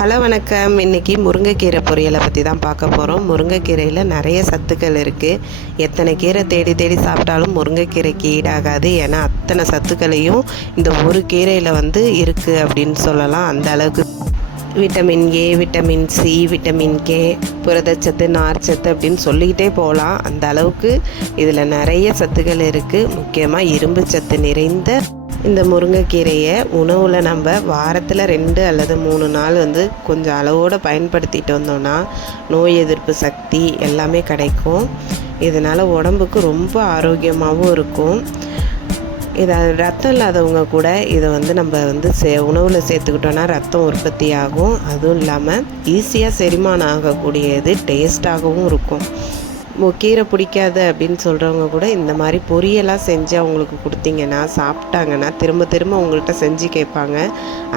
Hello வணக்கம். இன்றைக்கி முருங்கைக்கீரை பொரியலை பற்றி தான் பார்க்க போகிறோம். முருங்கைக்கீரையில் நிறைய சத்துக்கள் இருக்குது. எத்தனை கீரை தேடி தேடி சாப்பிட்டாலும் முருங்கைக்கீரைக்கு ஈடாகாது. ஏன்னா அத்தனை சத்துக்களையும் இந்த ஒரு கீரையில் இருக்குது அப்படின்னு சொல்லலாம். அந்த அளவுக்கு vitamin A, vitamin C, vitamin K, புரதச்சத்து, நார்ச்சத்து அப்படின்னு சொல்லிக்கிட்டே போகலாம். அந்த அளவுக்கு இதில் நிறைய சத்துக்கள் இருக்குது. முக்கியமாக இரும்பு சத்து நிறைந்த இந்த முருங்கைக்கீரையை உணவில் நம்ம வாரத்தில் 2 அல்லது 3 நாள் கொஞ்சம் அளவோடு பயன்படுத்திட்டு வந்தோம்னா நோய் எதிர்ப்பு சக்தி எல்லாமே கிடைக்கும். இதனால் உடம்புக்கு ரொம்ப ஆரோக்கியமாகவும் இருக்கும். இதை ரத்தம் இல்லாதவங்க கூட இதை நம்ம உணவில் சேர்த்துக்கிட்டோன்னா ரத்தம் உற்பத்தி ஆகும். அதுவும் இல்லாமல் ஈஸியாக செரிமானம் ஆகக்கூடியது, டேஸ்ட்டாகவும் இருக்கும். கீரை பிடிக்காது அப்படின்னு சொல்கிறவங்க கூட இந்த மாதிரி பொரியெல்லாம் செஞ்சு அவங்களுக்கு கொடுத்தீங்கன்னா சாப்பிட்டாங்கன்னா திரும்ப திரும்ப உங்கள்கிட்ட செஞ்சு கேட்பாங்க.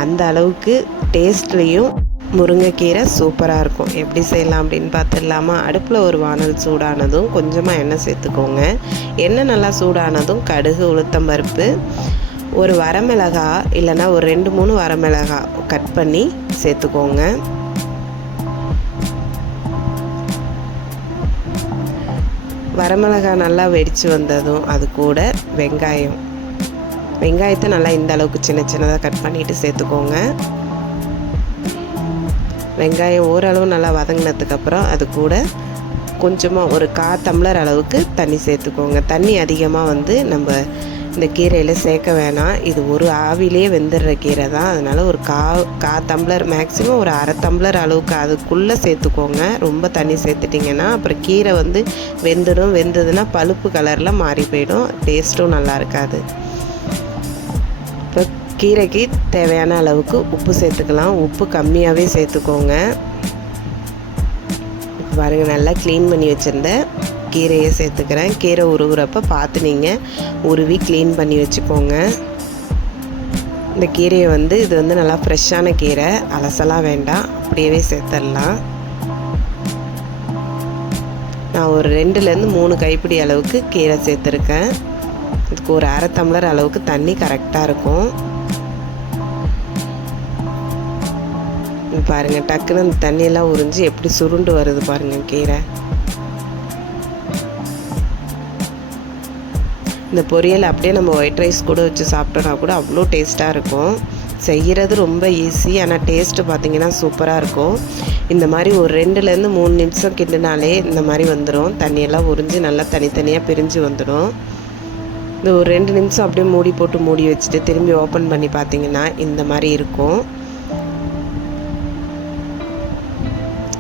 அந்த அளவுக்கு டேஸ்ட்லேயும் முருங்கைக்கீரை சூப்பராக இருக்கும். எப்படி செய்யலாம் அப்படின்னு பார்த்துடலாமா? அடுப்பில் ஒரு வானல் சூடானதும் கொஞ்சமாக எண்ணெய் சேர்த்துக்கோங்க. எண்ணெய் நல்லா சூடானதும் கடுகு, உளுத்தம்பருப்பு, ஒரு வரமிளகா இல்லைன்னா ஒரு 2-3 வரமிளகா கட் பண்ணி சேர்த்துக்கோங்க. வரமிளகாய் நல்லா வெடித்து வந்ததும் அது கூட வெங்காயத்தை நல்லா இந்த அளவுக்கு சின்ன சின்னதாக கட் பண்ணிவிட்டு சேர்த்துக்கோங்க. வெங்காயம் ஓரளவு நல்லா வதங்கினதுக்கப்புறம் அது கூட கொஞ்சமாக ஒரு 1/4 டம்ளர் அளவுக்கு தண்ணி சேர்த்துக்கோங்க. தண்ணி அதிகமாக நம்ம இந்த கீரையில் சேர்க்க வேணாம். இது ஒரு ஆவிலே வெந்துடுற கீரை தான். அதனால் ஒரு 1/4 டம்ளர், மேக்ஸிமம் ஒரு 1/2 டம்ளர் அளவுக்கு அதுக்குள்ளே சேர்த்துக்கோங்க. ரொம்ப தண்ணி சேர்த்துட்டிங்கன்னா அப்புறம் கீரை வெந்ததுன்னா பழுப்பு கலரில் மாறி போயிடும். டேஸ்ட்டும் நல்லா இருக்காது. இப்போ கீரைக்கு தேவையான அளவுக்கு உப்பு சேர்த்துக்கலாம். உப்பு கம்மியாகவே சேர்த்துக்கோங்க. பாருங்கள், நல்லா க்ளீன் பண்ணி வச்சுருந்த கீரையை சேர்த்துக்கிறேன். கீரை உருவுறப்ப பார்த்து நீங்கள் உருவி க்ளீன் பண்ணி வச்சுக்கோங்க. இந்த கீரையை இது நல்லா ஃப்ரெஷ்ஷான கீரை, அலசலாம் வேண்டாம், அப்படியே சேர்த்துடலாம். நான் ஒரு 2-3 கைப்பிடி அளவுக்கு கீரை சேர்த்துருக்கேன். இதுக்கு ஒரு 1/2 டம்ளர் அளவுக்கு தண்ணி கரெக்டாக இருக்கும். பாருங்கள், டக்குன்னு அந்த தண்ணியெல்லாம் உறிஞ்சி எப்படி சுருண்டு வருது பாருங்கள் கீரை. இந்த பொரியல் அப்படியே நம்ம ஒயிட் ரைஸ் கூட வச்சு சாப்பிட்டோன்னா கூட அவ்வளோ டேஸ்ட்டாக இருக்கும். செய்கிறது ரொம்ப ஈஸி, ஆனால் டேஸ்ட்டு பார்த்திங்கன்னா சூப்பராக இருக்கும். இந்த மாதிரி ஒரு 2-3 நிமிஷம் கிண்டினாலே இந்த மாதிரி வந்துடும். தண்ணியெல்லாம் உறிஞ்சி நல்லா தனித்தனியாக பிரிஞ்சு வந்துடும். இந்த ஒரு 2 நிமிஷம் அப்படியே மூடி வச்சுட்டு திரும்பி ஓப்பன் பண்ணி பார்த்திங்கன்னா இந்த மாதிரி இருக்கும்.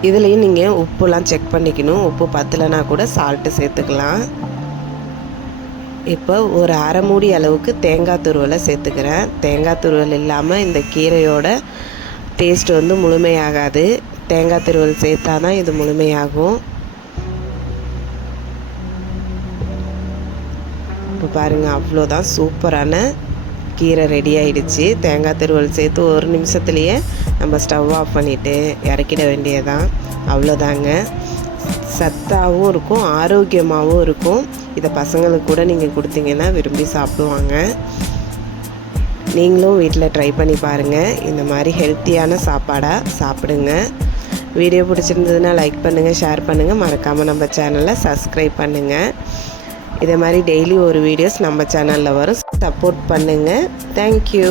இதுலேயும் நீங்கள் உப்புலாம் செக் பண்ணிக்கணும். உப்பு பத்தலைனா கூட சால்ட்டு சேர்த்துக்கலாம். இப்போ ஒரு 1/2 மூடி அளவுக்கு தேங்காய் துருவலை சேர்த்துக்கிறேன். தேங்காய் துருவல் இல்லாமல் இந்த கீரையோட டேஸ்ட் முழுமையாகாது. தேங்காய் துருவல் சேர்த்தா தான் இது முழுமையாகும். இப்போ பாருங்கள், அவ்வளோதான், சூப்பரான கீரை ரெடி ஆகிடுச்சு. தேங்காய் துருவல் சேர்த்து ஒரு நிமிஷத்துலேயே நம்ம ஸ்டவ் ஆஃப் பண்ணிவிட்டு இறக்கிட வேண்டியதான். அவ்வளோதாங்க. சத்தாகவும் இருக்கும், ஆரோக்கியமாகவும் இருக்கும். இதை பசங்களுக்கு கூட நீங்கள் கொடுத்தீங்கன்னா விரும்பி சாப்பிடுவாங்க. நீங்களும் வீட்டில் ட்ரை பண்ணி பாருங்கள். இந்த மாதிரி ஹெல்த்தியான சாப்பாடாக சாப்பிடுங்க. வீடியோ பிடிச்சிருந்ததுன்னா லைக் பண்ணுங்கள், ஷேர் பண்ணுங்கள். மறக்காமல் நம்ம சேனலை சப்ஸ்கிரைப் பண்ணுங்கள். இதே மாதிரி டெய்லி ஒரு வீடியோஸ் நம்ம சேனலில் வரும். சப்போர்ட் பண்ணுங்கள். தேங்க்யூ.